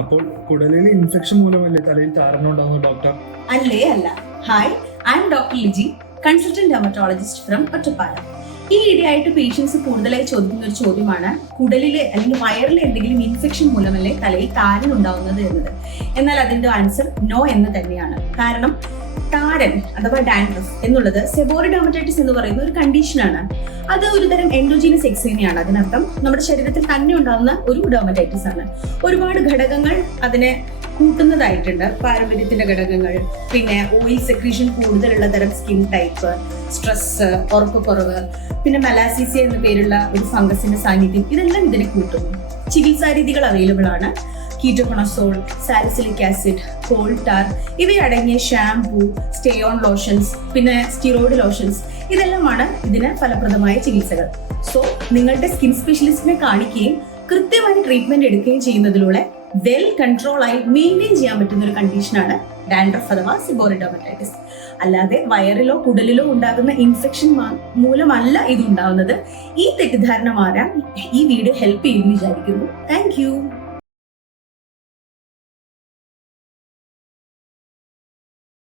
അപ്പോൾ കുടലിലെ ഇൻഫെക്ഷൻ മൂലമല്ലേ തലയിൽ താരൻ ഉണ്ടാകുന്നത് ഡോക്ടർ? അല്ല. Hi, I am doctor Liji, consultant dermatologist from Ottapala. ഈ ഇടയായിട്ട് പേഷ്യൻസ് കൂടുതലായി ചോദിക്കുന്ന ഒരു ചോദ്യമാണ് കുടലിലെ അല്ലെങ്കിൽ വയറിലെ എന്തെങ്കിലും ഇൻഫെക്ഷൻ മൂലമല്ലേ തലയിൽ താരൻ ഉണ്ടാവുന്നത് എന്നത്. എന്നാൽ അതിന്റെ ആൻസർ നോ എന്ന് തന്നെയാണ്. കാരണം താരൻ അഥവാ ഡാൻഡ്രഫ് എന്നുള്ളത് സെബോറിക് ഡെർമറ്റൈറ്റിസ് എന്ന് പറയുന്ന ഒരു കണ്ടീഷനാണ്. അത് ഒരുതരം എൻഡോജീനസ് എക്സീമിയാണ്. അതിനർത്ഥം നമ്മുടെ ശരീരത്തിൽ തന്നെ ഉണ്ടാകുന്ന ഒരു ഡെർമറ്റൈറ്റിസ് ആണ്. ഒരുപാട് ഘടകങ്ങൾ അതിനെ കൂട്ടുന്നതായിട്ടുണ്ട്. പാരമ്പര്യത്തിന്റെ ഘടകങ്ങൾ, പിന്നെ ഓയിൽ സെക്രീഷൻ കൂടുതലുള്ള തരം സ്കിൻ ടൈപ്പ്, സ്ട്രെസ്, ഉറക്കക്കുറവ്, പിന്നെ മെലാസീസിയ എന്ന പേരുള്ള ഒരു ഫംഗസിന്റെ സാന്നിധ്യം, ഇതെല്ലാം ഇതിനെ കൂട്ടുന്നു. ചികിത്സാ രീതികൾ അവൈലബിൾ ആണ്. Ketoconazole, salicylic acid, coal tar ഇവയടങ്ങിയ ഷാംപൂ, സ്റ്റേ ഓൺ ലോഷൻസ്, പിന്നെ സ്റ്റിറോയിഡ് ലോഷൻസ്, ഇതെല്ലാമാണ് ഇതിന് ഫലപ്രദമായ ചികിത്സകൾ. സോ നിങ്ങളുടെ സ്കിൻ സ്പെഷ്യലിസ്റ്റിനെ കാണിക്കുകയും കൃത്യമായി ട്രീറ്റ്മെന്റ് എടുക്കുകയും ചെയ്യുന്നതിലൂടെ വെൽ കൺട്രോൾ ആയി മെയിൻറ്റെയിൻ ചെയ്യാൻ പറ്റുന്ന ഒരു കണ്ടീഷനാണ് ഡാൻഡ്രഫ് അഥവാ സെബോറിക് ഡെർമറ്റൈറ്റിസ്. അല്ലാതെ വയറിലോ കുടലിലോ ഉണ്ടാകുന്ന ഇൻഫെക്ഷൻ മൂലമല്ല ഇത് ഉണ്ടാകുന്നത്. ഈ തെറ്റിദ്ധാരണ മാറാൻ ഈ വീഡിയോ ഹെൽപ്പ് ചെയ്യുമെന്ന് വിചാരിക്കുന്നു. Thank you.